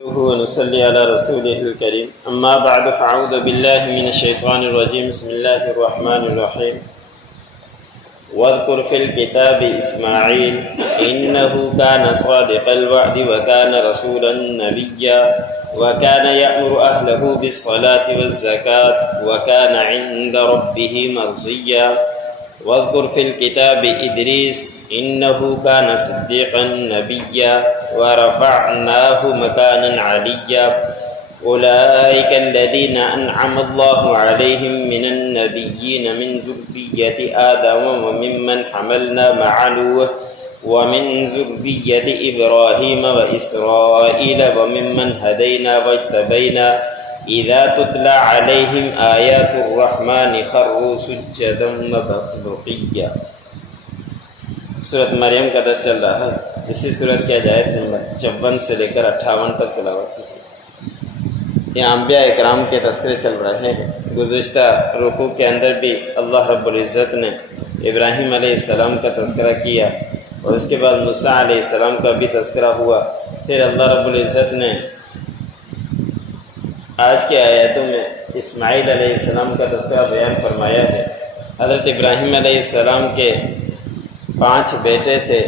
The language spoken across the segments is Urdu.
ونصلي على رسوله الكريم أما بعد فأعوذ بالله من الشيطان الرجيم بسم الله الرحمن الرحيم واذكر في الكتاب إسماعيل إنه كان صادق الوعد وكان رسولا نبيا وكان يأمر أهله بالصلاة والزكاة وكان عند ربه مرضيا واذكر في الكتاب إدريس إنه كان صديقا نبيا ورفعناه مكانا عليا أولئك الذين أنعم الله عليهم من النبيين من ذرية آدم وممن حملنا مع نوح ومن ذرية إبراهيم وإسرائيل وممن هدينا واجتبينا إذا تتلى عليهم آيات الرحمن خروا سجدا وبكيا۔ سورۃ مریم کا درس چل رہا ہے۔ اسی سورۃ کی آیت نمبر 54 سے لے کر 58 تک تلاوت کی۔ یہ انبیاء اکرام کے تذکرے چل رہے ہیں۔ گزشتہ رکوع کے اندر بھی اللہ رب العزت نے ابراہیم علیہ السلام کا تذکرہ کیا اور اس کے بعد موسیٰ علیہ السلام کا بھی تذکرہ ہوا۔ پھر اللہ رب العزت نے آج کے آیاتوں میں اسماعیل علیہ السلام کا تذکرہ بیان فرمایا ہے۔ حضرت ابراہیم علیہ السلام کے 5 بیٹے تھے،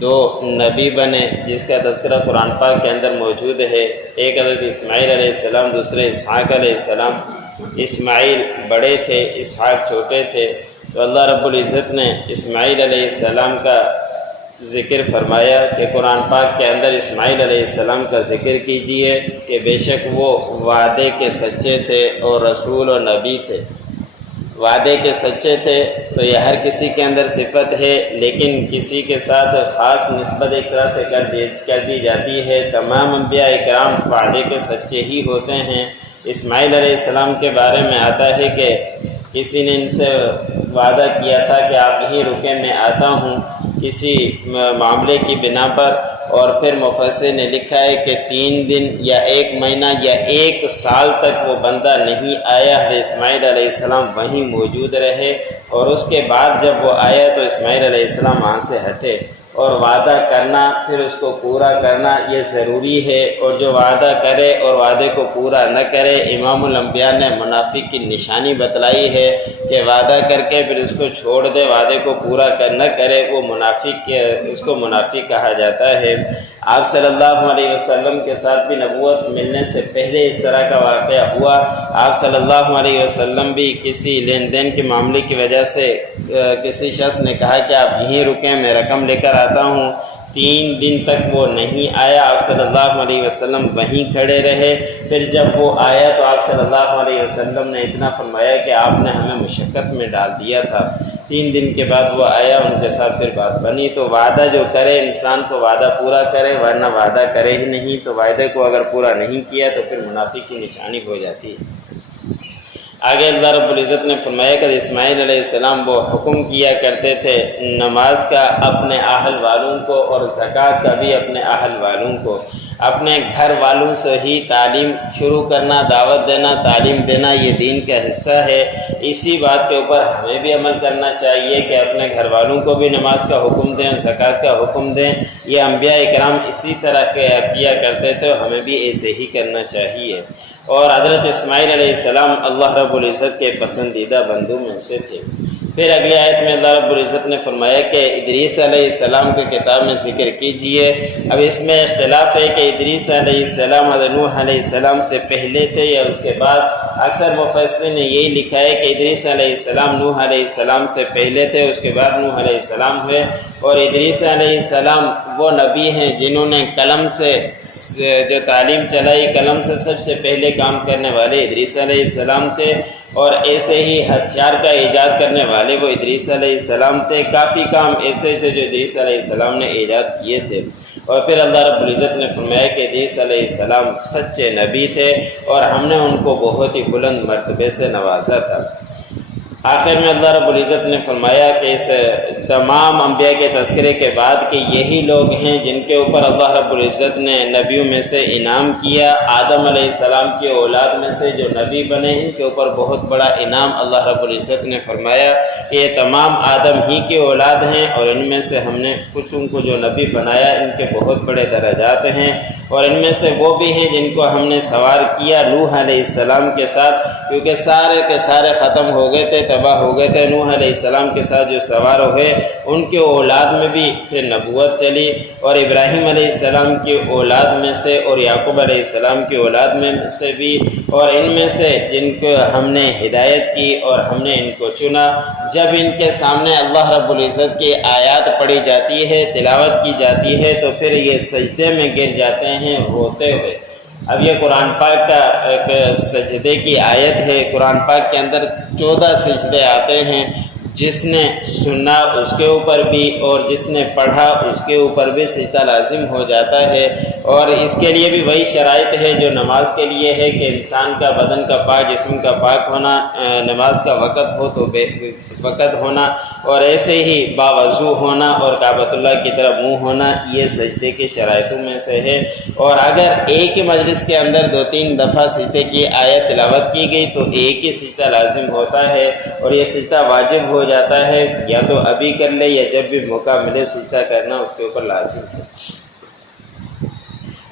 2 نبی بنے جس کا تذکرہ قرآن پاک کے اندر موجود ہے۔ ایک حضرت اسماعیل علیہ السلام، دوسرے اسحاق علیہ السلام۔ اسماعیل بڑے تھے، اسحاق چھوٹے تھے، تو اللہ رب العزت نے اسماعیل علیہ السلام کا ذکر فرمایا کہ قرآن پاک کے اندر اسماعیل علیہ السلام کا ذکر کیجئے کہ بے شک وہ وعدے کے سچے تھے اور رسول و نبی تھے۔ وعدے کے سچے تھے تو یہ ہر کسی کے اندر صفت ہے، لیکن کسی کے ساتھ خاص نسبت ایک طرح سے کر دی جاتی ہے۔ تمام انبیاء اکرام وعدے کے سچے ہی ہوتے ہیں۔ اسماعیل علیہ السلام کے بارے میں آتا ہے کہ کسی نے ان سے وعدہ کیا تھا کہ آپ یہیں رکیں، میں آتا ہوں کسی معاملے کی بنا پر، اور پھر مفسر نے لکھا ہے کہ 3 دن یا 1 مہینہ یا 1 سال تک وہ بندہ نہیں آیا ہے۔ اسماعیل علیہ السلام وہیں موجود رہے، اور اس کے بعد جب وہ آیا تو اسماعیل علیہ السلام وہاں سے ہٹے۔ اور وعدہ کرنا پھر اس کو پورا کرنا یہ ضروری ہے، اور جو وعدہ کرے اور وعدے کو پورا نہ کرے، امام الانبیاء نے منافق کی نشانی بتلائی ہے کہ وعدہ کر کے پھر اس کو چھوڑ دے، وعدے کو پورا نہ کرے، وہ منافق، اس کو منافق کہا جاتا ہے۔ آپ صلی اللہ علیہ وسلم کے ساتھ بھی نبوت ملنے سے پہلے اس طرح کا واقعہ ہوا۔ آپ صلی اللہ علیہ وسلم بھی کسی لین دین کے معاملے کی وجہ سے کسی شخص نے کہا کہ آپ یہیں رکیں، میں رقم لے کر آتا ہوں۔ 3 دن تک وہ نہیں آیا، آپ صلی اللہ علیہ وسلم وہیں کھڑے رہے۔ پھر جب وہ آیا تو آپ صلی اللہ علیہ وسلم نے اتنا فرمایا کہ آپ نے ہمیں مشقت میں ڈال دیا تھا۔ 3 دن کے بعد وہ آیا، ان کے ساتھ پھر بات بنی۔ تو وعدہ جو کرے انسان تو وعدہ پورا کرے، ورنہ وعدہ کرے ہی نہیں تو وعدے کو اگر پورا نہیں کیا تو پھر منافق کی نشانی ہو جاتی ہے۔ آگے اللہ رب العزت نے فرمایا کہ اسماعیل علیہ السلام وہ حکم کیا کرتے تھے نماز کا اپنے اہل والوں کو، اور زکوٰۃ کا بھی اپنے اہل والوں کو۔ اپنے گھر والوں سے ہی تعلیم شروع کرنا، دعوت دینا، تعلیم دینا یہ دین کا حصہ ہے۔ اسی بات کے اوپر ہمیں بھی عمل کرنا چاہیے کہ اپنے گھر والوں کو بھی نماز کا حکم دیں، زکوٰۃ کا حکم دیں۔ یہ انبیاء اکرام اسی طرح کیا کرتے تھے، ہمیں بھی ایسے ہی کرنا چاہیے۔ اور حضرت اسماعیل علیہ السلام اللہ رب العزت کے پسندیدہ بندوں میں سے تھے۔ پھر اگلی آیت میں اللہ رب العزت نے فرمایا کہ ادریس علیہ السلام کے کتاب میں ذکر کیجئے۔ اب اس میں اختلاف ہے کہ ادریس علیہ السلام حضرت نوح علیہ السلام سے پہلے تھے یا اس کے بعد۔ اکثر مفسرین نے یہی لکھا ہے کہ ادریس علیہ السلام نوح علیہ السلام سے پہلے تھے، اس کے بعد نوح علیہ السلام ہوئے۔ اور ادریس علیہ السلام وہ نبی ہیں جنہوں نے قلم سے جو تعلیم چلائی، قلم سے سب سے پہلے کام کرنے والے ادریس علیہ السلام تھے، اور ایسے ہی ہتھیار کا ایجاد کرنے والے وہ ادریس علیہ السلام تھے۔ کافی کام ایسے تھے جو ادریس علیہ السلام نے ایجاد کیے تھے۔ اور پھر اللہ رب العزت نے فرمایا کہ ادریس علیہ السلام سچے نبی تھے، اور ہم نے ان کو بہت ہی بلند مرتبے سے نوازا تھا۔ آخر میں اللہ رب العزت نے فرمایا کہ اس تمام انبیاء کے تذکرے کے بعد کہ یہی لوگ ہیں جن کے اوپر اللہ رب العزت نے نبیوں میں سے انعام کیا۔ آدم علیہ السلام کی اولاد میں سے جو نبی بنے ان کے اوپر بہت بڑا انعام اللہ رب العزت نے فرمایا کہ یہ تمام آدم ہی کی اولاد ہیں، اور ان میں سے ہم نے کچھ ان کو جو نبی بنایا ان کے بہت بڑے درجات ہیں۔ اور ان میں سے وہ بھی ہیں جن کو ہم نے سوار کیا نوح علیہ السلام کے ساتھ، کیونکہ سارے کے سارے ختم ہو گئے تھے، تباہ ہو گئے تھے۔ نوح علیہ السلام کے ساتھ جو سوار ہوئے ان کے اولاد میں بھی پھر نبوت چلی، اور ابراہیم علیہ السلام کی اولاد میں سے اور یعقوب علیہ السلام کی اولاد میں سے بھی، اور ان میں سے جن کو ہم نے ہدایت کی اور ہم نے ان کو چنا، جب ان کے سامنے اللہ رب العزت کی آیات پڑھی جاتی ہے، تلاوت کی جاتی ہے، تو پھر یہ سجدے میں گر جاتے ہیں روتے ہوئے۔ اب یہ قرآن پاک کا ایک سجدے کی آیت ہے۔ قرآن پاک کے اندر 14 سجدے آتے ہیں، جس نے سنا اس کے اوپر بھی اور جس نے پڑھا اس کے اوپر بھی سجدہ لازم ہو جاتا ہے، اور اس کے لیے بھی وہی شرائط ہے جو نماز کے لیے ہے کہ انسان کا بدن کا پاک، جسم کا پاک ہونا، نماز کا وقت ہو تو وقت ہونا، اور ایسے ہی باوضو ہونا اور کعبۃ اللہ کی طرف منہ ہونا، یہ سجدے کے شرائطوں میں سے ہے۔ اور اگر ایک ہی مجلس کے اندر 2-3 دفعہ سجدے کی آیت تلاوت کی گئی تو ایک ہی سجدہ لازم ہوتا ہے، اور یہ سجدہ واجب ہو جاتا ہے، یا تو ابھی کر لے یا جب بھی موقع ملے سجدہ کرنا اس کے اوپر لازم ہے۔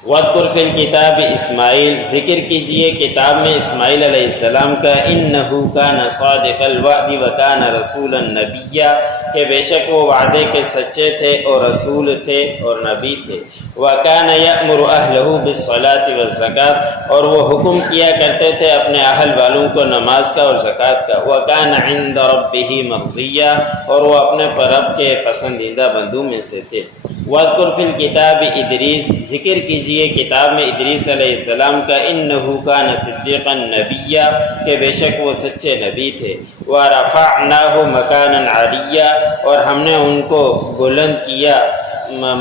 وَاذْكُرْ فِي الْكِتَابِ اسماعیل، ذکر کیجئے کتاب میں اسماعیل علیہ السلام کا، إِنَّهُ كَانَ صَادِقَ الْوَعْدِ وَكَانَ رَسُولًا نَبِيًّا، کہ بے شک وہ وعدے کے سچے تھے اور رسول تھے اور نبی تھے۔ وَكَانَ يَأْمُرُ أَهْلَهُ بِالصَّلَاةِ وَالزَّكَاةِ، اور وہ حکم کیا کرتے تھے اپنے اہل والوں کو نماز کا اور زکوٰۃ کا۔ وَكَانَ عِندَ رَبِّهِ مَرْضِيًّا، اور وہ اپنے رب کے پسندیدہ بندوں میں سے تھے۔ وَاذْكُرْ فِي الْكِتَابِ ادریس، ذکر کیجئے کتاب میں ادریس علیہ السلام کا، إِنَّهُ كَانَ صِدِّيقًا نَبِيًّا، کہ بے شک وہ سچے نبی تھے۔ وَرَفَعْنَاهُ مَكَانًا عَلِيًّا، اور ہم نے ان کو بلند کیا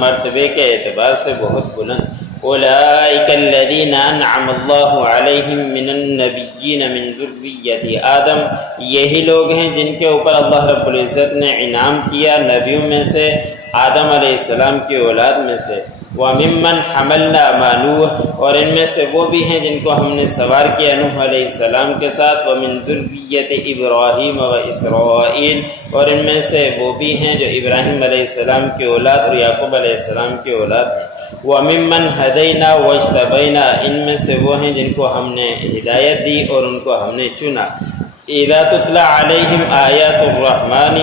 مرتبے کے اعتبار سے بہت بلند۔ أولئك الذين أنعم الله عليهم من النبيين من ذرية آدم، یہی لوگ ہیں جن کے اوپر اللہ رب العزت نے انعام کیا نبیوں میں سے، آدم علیہ السلام کی اولاد میں سے۔ وَمِمَّنْ حَمَلْنَا مَعَ نُوحٍ، اور ان میں سے وہ بھی ہیں جن کو ہم نے سوار کیا نوح علیہ السلام کے ساتھ۔ وَمِن ذُرِّيَّةِ إِبْرَاهِيمَ وَإِسْرَائِيلَ، اور ان میں سے وہ بھی ہیں جو ابراہیم علیہ السلام کی اولاد اور یعقوب علیہ السلام کی اولاد ہیں۔ وَمِمَّنْ هَدَيْنَا وَاجْتَبَيْنَا، ان میں سے وہ ہیں جن کو ہم نے ہدایت دی اور ان کو ہم نے چنا۔ إِذَا تُتْلَى عَلَيْهِمْ آيَاتُ الرَّحْمَنِ،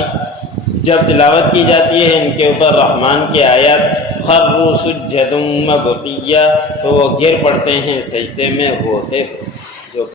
جب تلاوت کی جاتی ہے ان کے اوپر رحمان کی آیات، خروا سجدا وبقیا، تو وہ گر پڑتے ہیں سجدے میں روتے ہوئے۔